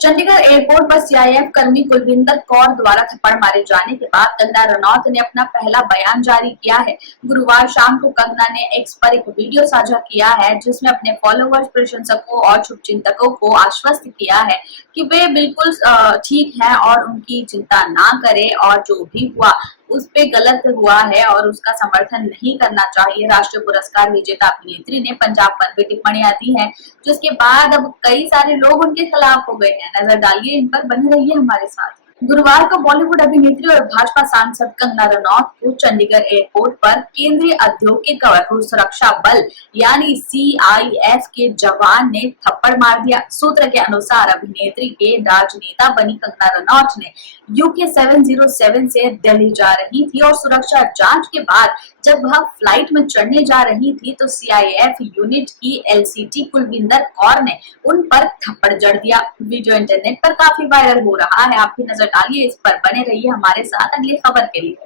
Chandigarh airport पर CIF कर्मी कुलविंदर कौर द्वारा थप्पड़ मारे जाने के बाद कंगना रनौत ने अपना पहला बयान जारी किया है। गुरुवार शाम को कंगना ने एक्स पर एक वीडियो साझा किया है, जिसमें अपने फॉलोअर्स, प्रशंसकों और शुभचिंतकों को आश्वस्त किया है कि वे बिल्कुल ठीक हैं और उनकी चिंता ना करें और जो भी हुआ उस पे गलत हुआ है और उसका समर्थन नहीं करना चाहिए। राष्ट्रीय पुरस्कार विजेता अभिनेत्री ने पंजाब पर भी टिप्पणियां दी हैं, जिसके बाद अब कई सारे लोग उनके खिलाफ हो गए हैं। नजर डालिए इन पर, बने रहिए हमारे साथ। गुरुवार को बॉलीवुड अभिनेत्री और भाजपा सांसद कंगना रनौत को चंडीगढ़ एयरपोर्ट पर केंद्रीय औद्योगिक और सुरक्षा बल यानी सीआईएफ के जवान ने थप्पड़ मार दिया। सूत्र के अनुसार अभिनेत्री के राजनेता बनी कंगना रनौत ने यूके 707 से दिल्ली जा रही थी और सुरक्षा जांच के बाद जब वह फ्लाइट में चढ़ने जा रही थी तो सीआईएफ यूनिट की एलसीटी कुलविंदर कौर ने उन पर थप्पड़ जड़ दिया। वीडियो इंटरनेट पर काफी वायरल हो रहा है। आप भी नजर डालिए इस पर, बने रहिए हमारे साथ अगली खबर के लिए।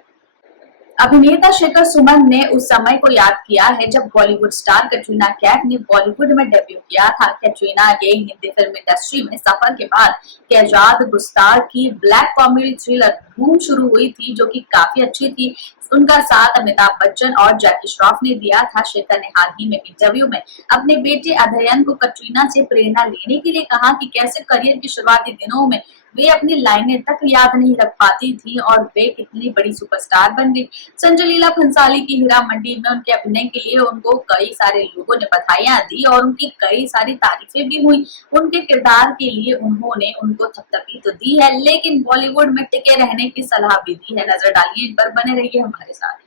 अभिनेता शेखर सुमन ने उस समय को याद किया है जब बॉलीवुड स्टार कैटरीना कैफ ने बॉलीवुड में डेब्यू किया था। कैटरीना के हिंदी फिल्म इंडस्ट्री में सफर के बाद कैजाद गुस्तार की ब्लैक कॉमेडी थ्रिलर धूम शुरू हुई थी, जो कि काफी अच्छी थी। उनका साथ अमिताभ बच्चन और जैकी श्रॉफ ने दिया था। शेखर ने हाल ही में इंटरव्यू में अपने बेटे अध्ययन को कैटरीना से प्रेरणा लेने के लिए कहा कि कैसे करियर के शुरुआती दिनों में वे अपनी लाइनें तक याद नहीं रख पाती थी और वे कितनी बड़ी सुपरस्टार बन गई। संजय लीला भंसाली की हीरा मंडी में उनके अभिनय के लिए उनको कई सारे लोगों ने बधाइयां दी और उनकी कई सारी तारीफें भी हुई। उनके किरदार के लिए उन्होंने उनको थपथपी तो दी है, लेकिन बॉलीवुड में टिके रहने की सलाह भी दी है। नजर डालिए इन पर, बने रहिए हमारे साथ।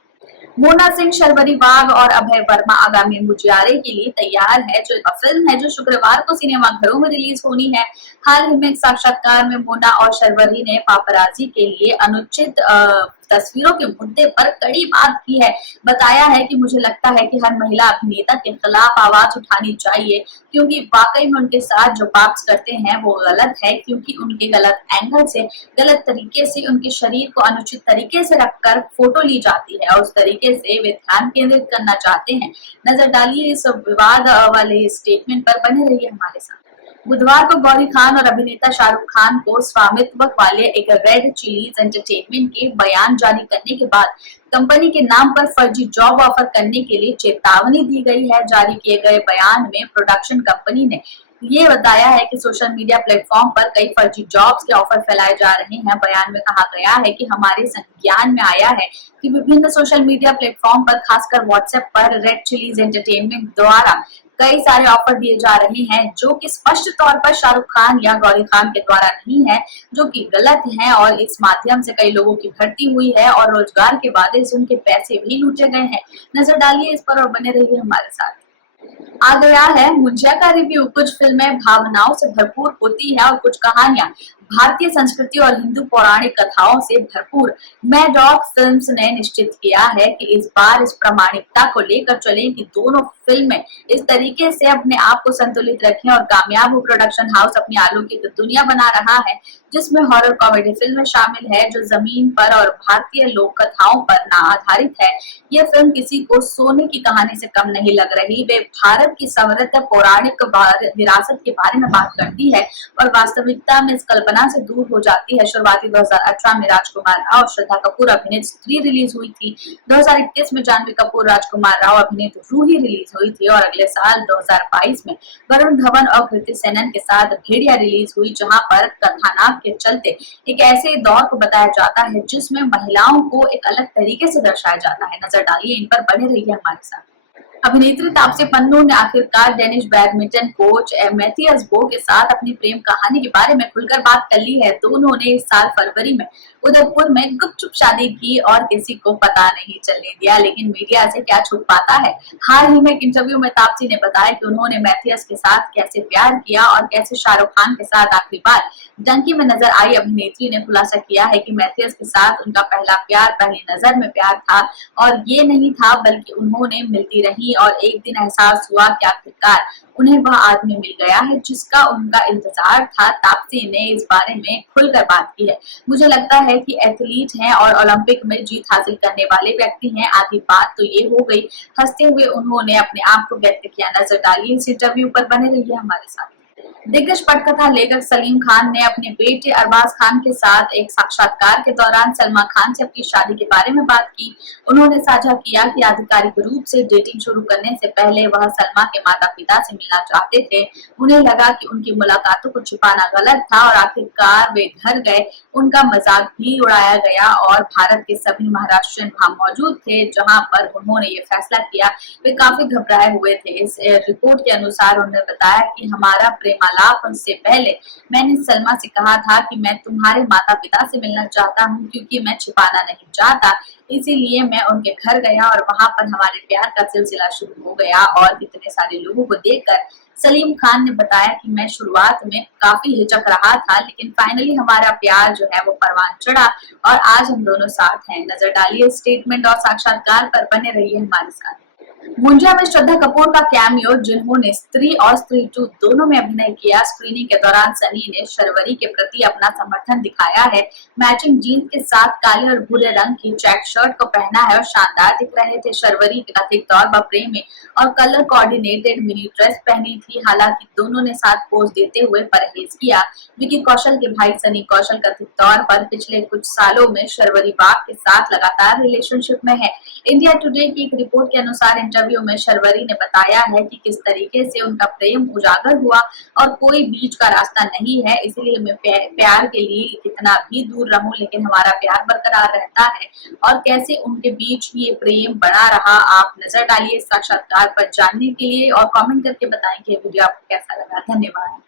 मोना सिंह, शर्वरी बाग और अभय वर्मा आगामी मुजियारे के लिए तैयार है, जो एक फिल्म है जो शुक्रवार को सिनेमा घरों में रिलीज होनी है। हाल ही में एक साक्षात्कार में मोना और शर्वरी ने पापराजी के लिए अनुचित तस्वीरों के मुद्दे पर कड़ी बात की है। बताया है कि मुझे लगता है कि हर महिला अभिनेता के खिलाफ आवाज उठानी चाहिए, क्योंकि वाकई में उनके साथ जो बात करते हैं वो गलत है, क्योंकि उनके गलत एंगल से, गलत तरीके से उनके शरीर को अनुचित तरीके से रखकर फोटो ली जाती है और उस तरीके से वे ध्यान केंद्रित करना चाहते हैं। नजर डालिए इस विवाद वाले स्टेटमेंट पर, बने रहिए हमारे साथ। बुधवार को गौरी खान और अभिनेता शाहरुख खान को स्वामित्व वाले एक रेड चिलीज एंटरटेनमेंट के बयान जारी करने के बाद कंपनी के नाम पर फर्जी जॉब ऑफर करने के लिए चेतावनी दी गई है। जारी किए गए बयान में प्रोडक्शन कंपनी ने ये बताया है कि सोशल मीडिया प्लेटफॉर्म पर कई फर्जी जॉब्स के ऑफर फैलाए जा रहे हैं। बयान में कहा गया है कि हमारे संज्ञान में आया है कि विभिन्न सोशल मीडिया प्लेटफॉर्म पर, खासकर व्हाट्सएप पर रेड चिलीज एंटरटेनमेंट द्वारा कई सारे ऑफर दिए जा रहे हैं, जो कि स्पष्ट तौर पर शाहरुख खान या गौरी खान के द्वारा नहीं है, जो कि गलत है और इस माध्यम से कई लोगों की भर्ती हुई है और रोजगार के वादे से उनके पैसे भी लूटे गए हैं। नजर डालिए इस पर और बने रहिए हमारे साथ। आ गया है मुंजिया का रिव्यू। कुछ फिल्में भावनाओं से भरपूर होती है और कुछ कहानियां भारतीय संस्कृति और हिंदू पौराणिक कथाओं से भरपूर। मैडॉक फिल्म्स ने निश्चित किया है कि इस बार इस प्रामाणिकता को लेकर चलें कि दोनों फिल्में इस तरीके से अपने आप को संतुलित रखें और कामयाब हो। प्रोडक्शन हाउस अपनी अलौकिक दुनिया बना रहा है, जिसमें हॉरर कॉमेडी फिल्में शामिल है जो जमीन पर और भारतीय लोक कथाओं पर ना आधारित है। यह फिल्म किसी को सोने की कहानी से कम नहीं लग रही। वे भारत की समृद्ध पौराणिक विरासत के बारे में बात करती है और वास्तविकता में इस कल्पना से दूर हो जाती है। शुरुआती 2018 में राजकुमार राव और श्रद्धा कपूर अभिनीत स्त्री रिलीज हुई थी। 2021 में जानवी कपूर, राजकुमार राव अभिनीत रूही रिलीज हुई थी और अगले साल 2022 में वरुण धवन और कृति सेनन के साथ भेड़िया रिलीज हुई, जहां पर कथानक के चलते एक ऐसे दौर को बताया जाता है जिसमें महिलाओं को एक अलग तरीके से दर्शाया जाता है। नजर डालिए इन पर, बने रहिए हमारे साथ। अभिनेत्री तापसी पन्नू ने आखिरकार डेनिश बैडमिंटन कोच मैथियस बो के साथ अपनी प्रेम कहानी के बारे में खुलकर बात कर ली है। दोनों ने इस साल फरवरी में उदयपुर में गुपचुप शादी की और किसी को पता नहीं चलने दिया, लेकिन मीडिया से क्या छुप पाता है। हाल ही में एक इंटरव्यू में तापसी ने बताया कि उन्होंने मैथियस के साथ कैसे प्यार किया और कैसे शाहरुख खान के साथ आखिरी बार डंकी में नजर आई। अभिनेत्री ने खुलासा किया है कि मैथियस के साथ उनका पहला प्यार पहली नजर में प्यार था और ये नहीं था, बल्कि उन्होंने मिलती रही और एक दिन एहसास हुआ कि आखिरकार उन्हें वह आदमी मिल गया है जिसका उनका इंतजार था। तापसी ने इस बारे में खुलकर बात की है। मुझे लगता है कि एथलीट हैं और ओलंपिक में जीत हासिल करने वाले व्यक्ति हैं। आधी बात तो ये हो गई। हंसते हुए उन्होंने अपने आप को व्यक्त किया। नजर डालिए इस इंटरव्यू पर, बने रहिए हमारे साथ। दिग्गज पटकथा लेखक सलीम खान ने अपने बेटे अरबाज खान के साथ एक साक्षात्कार के दौरान सलमा खान से अपनी शादी के बारे में बात की। उन्होंने साझा किया कि आधिकारिक रूप से डेटिंग शुरू करने से पहले वह सलमा के माता-पिता से मिलना चाहते थे। उन्हें लगा कि उनकी मुलाकातों को छिपाना गलत था और आखिरकार वे घर गए। उनका मजाक भी उड़ाया गया और भारत के सभी महाराष्ट्रियन वहां मौजूद थे, जहां पर उन्होंने ये फैसला किया। वे काफी घबराए हुए थे। इस रिपोर्ट के अनुसार उन्होंने बताया कि हमारा प्रेमालाप से पहले मैंने सलमा से कहा था कि मैं तुम्हारे माता पिता से मिलना चाहता हूँ, क्योंकि मैं छिपाना नहीं चाहता। इसीलिए मैं उनके घर गया और वहां पर हमारे प्यार का सिलसिला शुरू हो गया। और इतने सारे लोगों को देखकर सलीम खान ने बताया कि मैं शुरुआत में काफी हिचक रहा था, लेकिन फाइनली हमारा प्यार जो है वो परवान चढ़ा और आज हम दोनों साथ हैं। नजर डालिए स्टेटमेंट और साक्षात्कार पर, बने रहिए हमारे साथ। मुंजा में श्रद्धा कपूर का कैमियो, जिन्होंने स्त्री और स्त्री 2 दोनों में अभिनय किया। स्क्रीनिंग के दौरान सनी ने शर्वरी के प्रति अपना समर्थन दिखाया है। मैचिंग जीन्स के साथ काले और भूरे रंग की चेक शर्ट को पहना है और शानदार दिख रहे थे। शर्वरी कथित तौर पर प्रेमी और कलर कोऑर्डिनेटेड मिनी ड्रेस पहनी थी। हालांकि दोनों ने साथ पोज देते हुए परहेज किया। विकी कौशल के भाई सनी कौशल कथित तौर पर पिछले कुछ सालों में शर्वरी बाग के साथ लगातार रिलेशनशिप में है। इंडिया टुडे की एक रिपोर्ट के अनुसार इंटरव्यू में शर्वरी ने बताया है कि किस तरीके से उनका प्रेम उजागर हुआ और कोई बीच का रास्ता नहीं है। इसलिए मैं प्यार के लिए कितना भी दूर रहूं, लेकिन हमारा प्यार बरकरार रहता है। और कैसे उनके बीच ये प्रेम बना रहा, आप नजर डालिए साक्षात्कार पर जानने के लिए और कमेंट करके बताएं कि वीडियो आपको कैसा लगा। धन्यवाद।